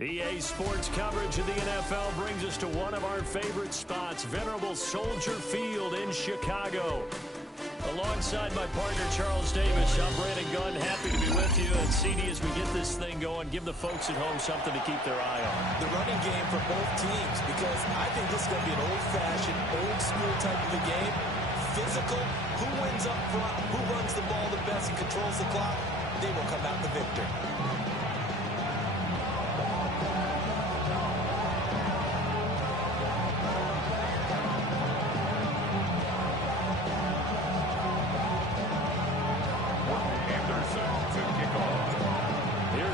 EA Sports coverage of the NFL brings us to one of our favorite spots, venerable Soldier Field in Chicago. Alongside my partner, Charles Davis, I'm Brandon Gunn. Happy to be with you. And CD, as we get this thing going, give the folks at home something to keep their eye on. The running game for both teams, because I think this is going to be an old-fashioned, old-school type of a game. Physical, who wins up front, who runs the ball the best and controls the clock, they will come out the victor.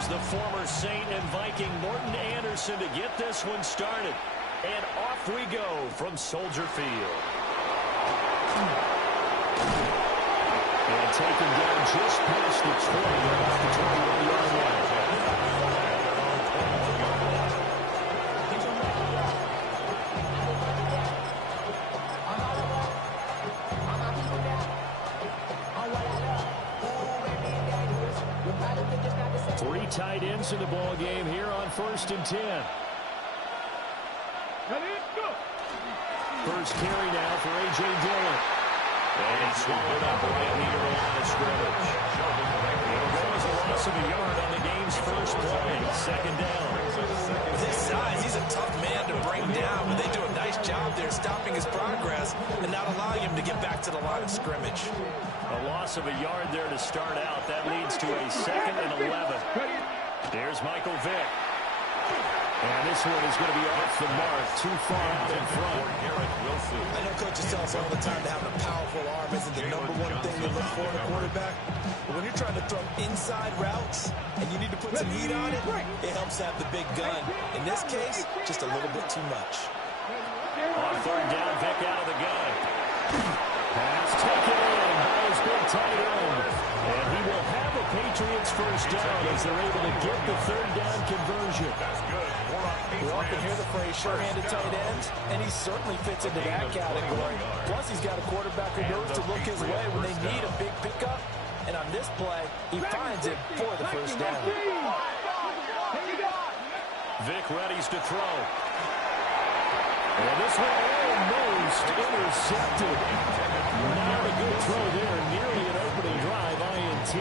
The former Saint and Viking Morton Anderson to get this one started. And off we go from Soldier Field. And taken down just past the 20 off the 21-yard line. 3 tight ends in the ball game here on 1st and 10. First carry now for A.J. Dillon. And swallowed up right near the line of scrimmage. It'll go as a loss of a yard on the game's first play. 2nd down. With his size, he's a tough man to bring down, but they do a nice job there stopping his progress and not allowing him to get back to the line of scrimmage. A loss of a yard there to start out. That leads to a 2nd and 11. There's Michael Vick. And this one is going to be off the mark, too far out in front. I know coaches tell us all the time that having a powerful arm isn't the #1 thing you look for in a quarterback. But when you're trying to throw inside routes and you need to put some heat on it, it helps to have the big gun. In this case, just a little bit too much. On 3rd down, Vick out of the gun. Pass taken in by his big tight end. And he will have a Patriots first down as they're able to get the 3rd down conversion. That's good. You often hear the phrase sure-handed tight ends, and he certainly fits into that category. Plus, he's got a quarterback who knows to look his way when they need a big pickup. And on this play, he finds it for the first down. Vick readies to throw. And this one almost intercepted. Not a good throw there. Nearly an opening drive, INT.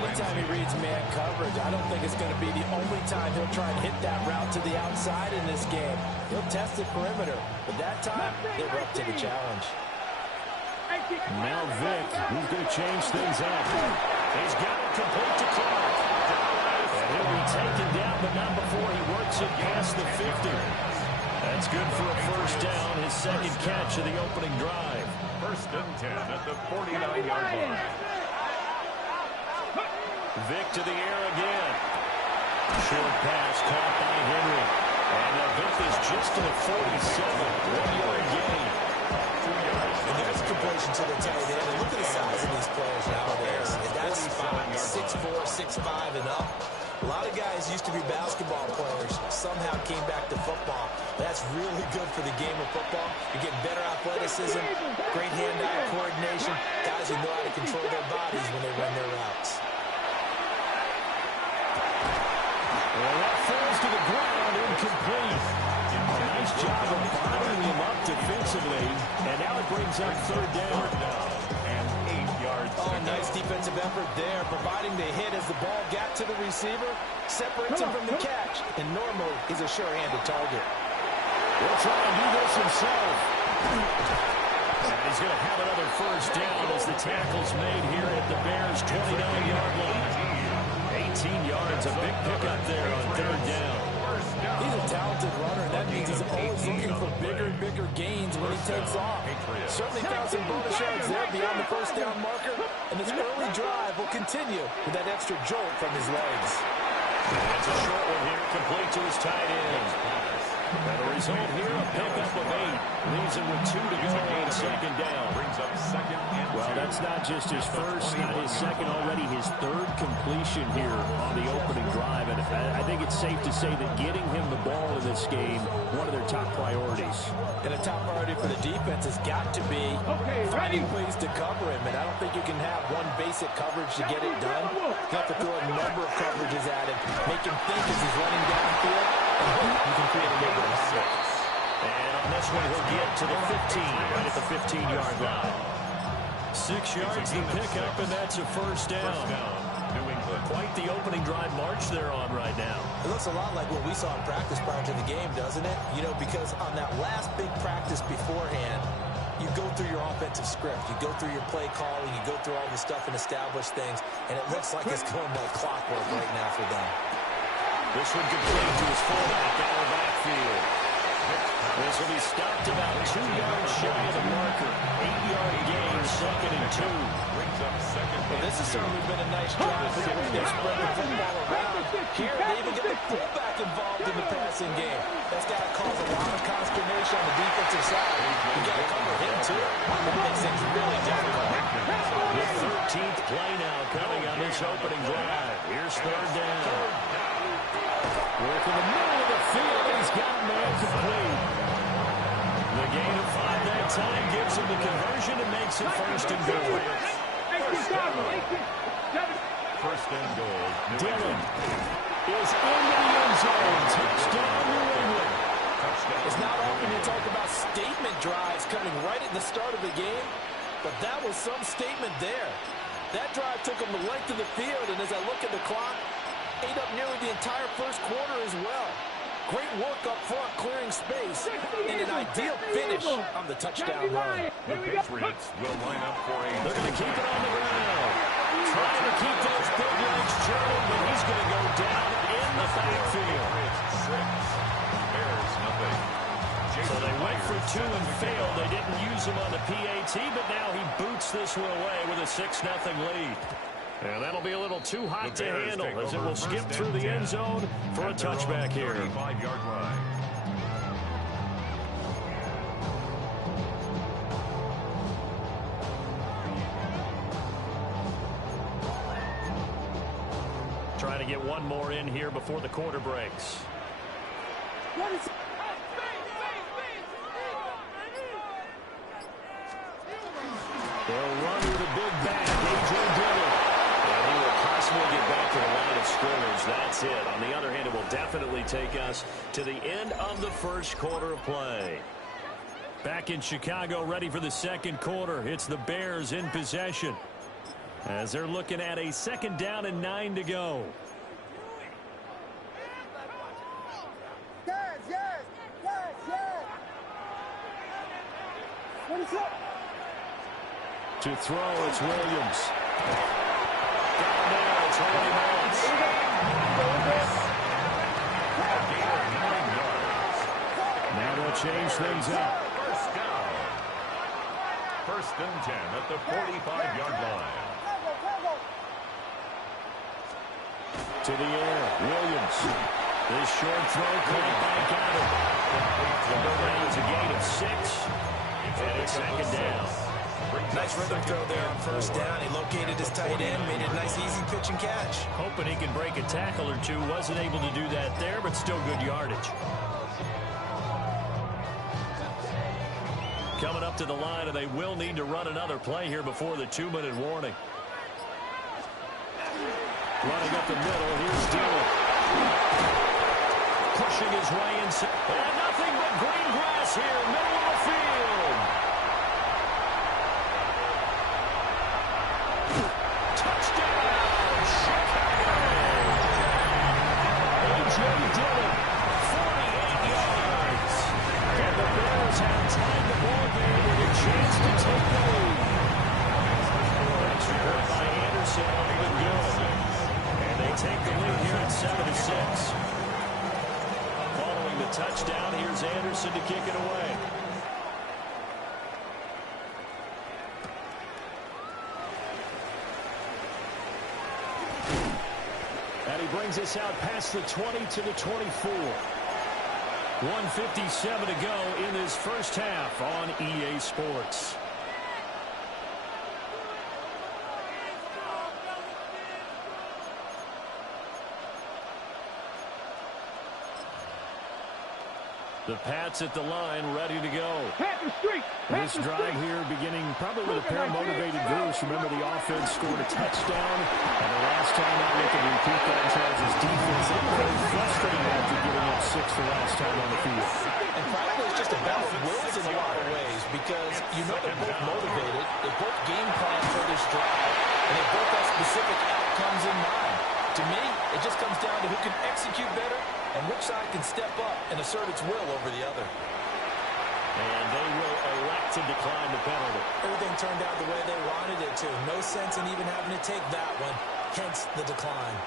Anytime he reads man coverage, I don't think it's going to be the only time he'll try and hit that route to the outside in this game. He'll test the perimeter, but that time, they were up to the challenge. Now Vick, who's going to change things up. He's got it complete to Clark. And he'll be taken down, but not before he works it past the 50. That's good for a first down, his 2nd catch of the opening drive. 1st and 10 at the 49-yard line. Vick to the air again. Short pass caught by Henry. And Vick is just to the 47. 1-yard gain. And there's a completion to the tight end. And look at the size of these players nowadays. And that's 6'4", 6'5", and up. A lot of guys used to be basketball players, somehow came back to football. That's really good for the game of football. You're getting better athleticism, great hand-eye coordination, guys who know how to control their bodies when they run their routes. Well, that falls to the ground, incomplete. A nice job of bottling him up defensively, and now it brings up 3rd down. And 8 yards. Oh, nice defensive effort there, providing the hit as the ball got to the receiver, separates him from the catch, and normally he's a sure-handed target. He'll try and do this himself. And he's going to have another first down as the tackle's made here at the Bears' 29-yard line. 18 yards, a big pickup there on 3rd down. He's a talented runner, and that means he's always looking for bigger and bigger gains when he takes off. Certainly found some bonus yards there beyond the first down marker, and this early drive will continue with that extra jolt from his legs. That's a short one here, complete to his tight end. And the result here, a pickup of 8. Leaves him with 2 to go on 2nd down. Brings up 2nd and Well, Well, that's not just his first, not his second, already his third completion here on the opening drive. And I think it's safe to say that getting him the ball in this game, one of their top priorities. And a top priority for the defense has got to be finding ways to cover him. And I don't think you can have one basic coverage to get it done. You have to throw a number of coverages at him, make him think as he's running downfield, and you can create a little bit of havoc. And on this one, he'll get to the 15, right at the 15-yard line. 6 yards the pickup, and that's a first down. New England. Quite the opening drive march they're on right now. It looks a lot like what we saw in practice prior to the game, doesn't it? You know, because on that last big practice beforehand, you go through your offensive script. You go through your play calling. You go through all the stuff and establish things, and it looks like it's going like clockwork right now for them. This one complete to his fullback out of the backfield. This will be stopped about 2 yards shy of the marker. 8-yard gain, 2nd and 2. Well, this has certainly been a nice drive for them. They've spread the football around. Here, they even get the fullback involved in the passing game. That's got to cause a lot of consternation on the defensive side. You got to cover him, too. That makes things really difficult. The 13th play now coming on this opening drive. Here's 3rd down. Work in the middle of the field, and he's got a man complete. The gain of 5 that time gives him the conversion and makes it 1st and goal. First and goal. Dillon is into the end zone. Touchdown, New England. It's not often you talk about statement drives coming right at the start of the game, but that was some statement there. That drive took them the length of the field, and as I look at the clock, ate up nearly the entire first quarter as well. Great work up front, clearing space, and an ideal finish on the touchdown run. The Patriots will line up for a... They're going to keep it on the ground. Trying to keep those big legs churning, but he's going to go down in the backfield. Bears, nothing. So they went for 2 and failed. They didn't use him on the PAT, but now he boots this one away with a 6-0 lead. And that'll be a little too hot to handle as it will skip through the end zone for a touchback here. 35-yard line. Trying to get one more in here before the quarter breaks. They'll run with a big back. A.J. Dillon. And he will possibly get back to the line of scrimmage. That's it. On the other hand, it will definitely take us to the end of the first quarter of play. Back in Chicago, ready for the second quarter. It's the Bears in possession, as they're looking at a 2nd down and 9 to go. To throw, it's Williams. Down there, it's Holy Moss. Now they'll change things up. First down. 1st and 10 at the 45-yard line. To the air, Williams. This short throw caught by Goddard. It's a gain of 6. And it's 2nd down. Nice rhythm throw there on 1st down. He located his tight end, made it a nice easy pitch and catch. Hoping he can break a tackle or two. Wasn't able to do that there, but still good yardage. Coming up to the line, and they will need to run another play here before the 2-minute warning. Running up the middle, here's Dillon. Pushing his way inside. And nothing but green grass here, middle of the field. Touchdown, Chicago. A.J. Dillon, 48 yards. And the Bears have tied the ball game with a chance to take the lead. Next report by Anderson, even good. And they take the lead here at 7-6. Following the touchdown, here's Anderson to kick it away. And he brings us out past the 20 to the 24. 1:57 to go in this first half on EA Sports. The Pats at the line, ready to go. This drive here beginning probably with a pair of motivated groups. Remember, the offense scored a touchdown. And the last time out, they can repeat that. Charles' defense very frustrated after giving up 6 the last time on the field. And frankly, it's just a battle of wills in a lot of ways because you know they're both motivated. They both game plan for this drive. And they both have specific outcomes in mind. To me, it just comes down to who can execute better and which side can step up and assert its will over the other. And they will elect to decline the penalty. Everything turned out the way they wanted it to. No sense in even having to take that one, hence the decline.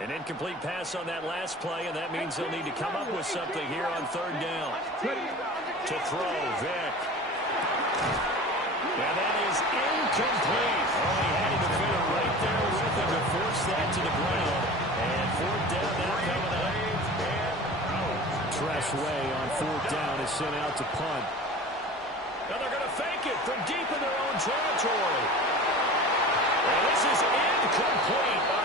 An incomplete pass on that last play, and that means they'll need to come up with something here on third down. To throw, Vick. And that is incomplete. Oh, he had a defender right there with him to force that to the ground. And fourth down now coming up. Trash Way on fourth down is sent out to punt. Now they're going to fake it from deep in their own territory. And this is incomplete.